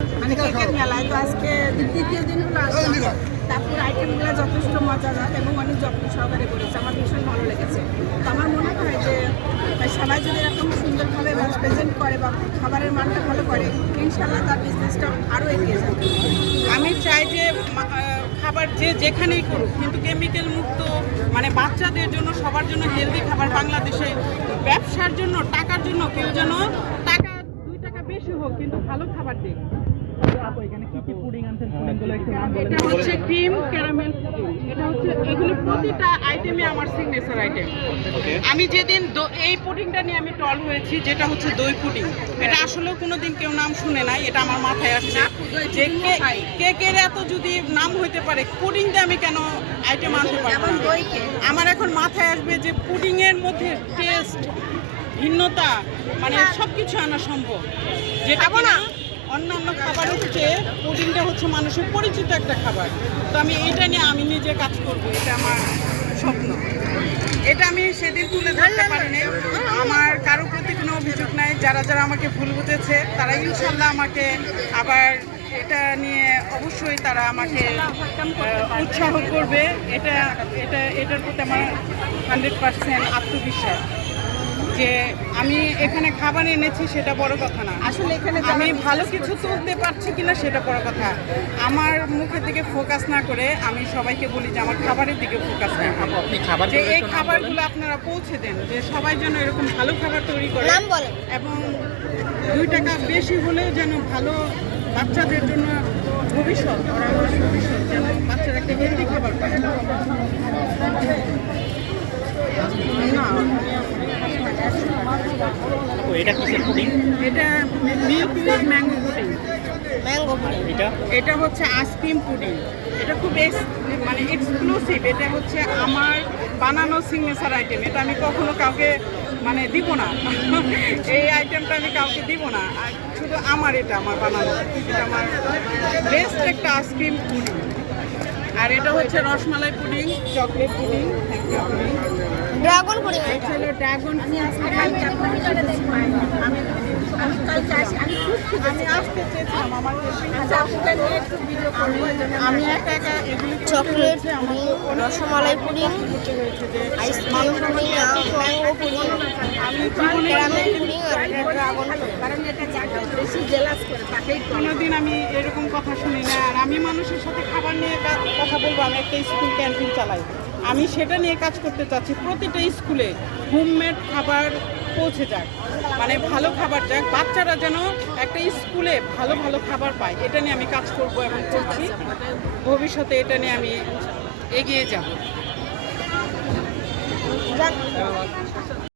মানে কেকের মেলায় তো আজকে দ্বিতীয় দিন হলো আসলাম। তারপর আইটেমগুলো যথেষ্ট মজাদার এবং অনেক যত্ন সহকারে করেছে, আমার ভীষণ ভালো লেগেছে। তো আমার মনে হয় যে সবাই যদি এরকম সুন্দরভাবে প্রেজেন্ট করে বা খাবারের মানটা ভালো করে, ইনশাল্লাহ তার বিজনেসটা আরও এগিয়ে যাবে। আমি চাই যে খাবার যে যেখানেই করুক কিন্তু কেমিক্যাল মুক্ত, মানে বাচ্চাদের জন্য সবার জন্য হেলদি খাবার বাংলাদেশে। ব্যবসার জন্য টাকার জন্য কেউ যেন টাকা 2 টাকা বেশি হোক কিন্তু ভালো খাবার দিক। এটা হচ্ছে ক্রিম ক্যারামেল পুডিং। এটা হচ্ছে এগুলো প্রতিটা আইটেমে আমার সিগনেচার আইটেম। আমি যেদিন এই পুডিংটা নিয়ে আমি টল হয়েছি, যেটা হচ্ছে দই পুডিং। এটা আসলে কোনোদিন কেউ নাম শুনে নাই, এটা আমার মাথায় আসছে যে কেকের এত যদি নাম হইতে পারে, পুডিং দিয়ে আমি কেন আইটেম আনতে পারবো না? আমার এখন মাথায় আসবে যে পুডিং এর মধ্যে টেস্ট ভিন্নতা, মানে সবকিছু আনা সম্ভব, যেটা না অন্যান্য খাবারের চেয়ে পুডিংটা হচ্ছে মানুষের পরিচিত একটা খাবার। তো আমি এটা নিয়ে আমি নিজে কাজ করব, এটা আমার স্বপ্ন। এটা আমি সেদিন তুলে ধরতে পারিনি। আমার কারো প্রতি কোনো অভিযোগ নাই। যারা যারা আমাকে ভুল বুঝেছে তারা ইনশাল্লাহ আমাকে আবার এটা নিয়ে অবশ্যই তারা আমাকে উৎসাহ করবে। এটার প্রতি আমার 100% আত্মবিশ্বাস যে আমি এখানে খাবার এনেছি, সেটা বড় কথা না। আসলে এখানে আমি ভালো কিছু তুলতে পারছি কিনা সেটা বড় কথা। আমার মুখের দিকে ফোকাস না করে আমি সবাইকে বলি যে আমার খাবারের দিকে ফোকাস না, যে এই খাবারগুলো আপনারা পৌঁছে দেন, যে সবাই যেন এরকম ভালো খাবার তৈরি করে এবং 2 টাকা বেশি হলেও যেন ভালো বাচ্চাদের জন্য ভবিষ্যৎ, ওরা ভবিষ্যৎ যেন বাচ্চারা একটা হেলদি খাবার পায়। এটা কিসের পুডিং? এটা মিল্ক উইথ ম্যাঙ্গো পুডিং। এটা হচ্ছে আইসক্রিম পুডিং। এটা খুব মানে এক্সক্লুসিভ। এটা হচ্ছে আমার বানানো সিগনেচার আইটেম। এটা আমি কখনো কাউকে মানে দিব না। এই আইটেমটা আমি কাউকে দিব না, আর শুধু আমার, এটা আমার বানানো, এটা আমার বেস্ট একটা আইসক্রিম পুডিং। আর এটা হচ্ছে rasmalai pudding, chocolate pudding, dragon pudding. এটা হলো ড্রাগন আমি আসতে চেয়েছিলাম আমার আমি একা একা এগুলি chocolate rasmalai pudding, ice cream pudding, mango pudding, caramel pudding আর ড্রাগন পুডিং। কারণ এটা যাকে বেশি জেলাস করে তাকেই কোনোদিন আমি এরকম কথা শুনি না। আর আমি মানুষের সাথে খাবার নিয়ে কথা বলবো। আমি একটা স্কুল ক্যান্টিন চালাই, আমি সেটা নিয়ে কাজ করতে চাচ্ছি। প্রতিটা স্কুলে হোমমেড খাবার পৌঁছে যাক, মানে ভালো খাবার যাক, বাচ্চারা যেন একটা স্কুলে ভালো ভালো খাবার পায়। এটা নিয়ে আমি কাজ করব এবং করছি। ভবিষ্যতে এটা নিয়ে আমি এগিয়ে যাব।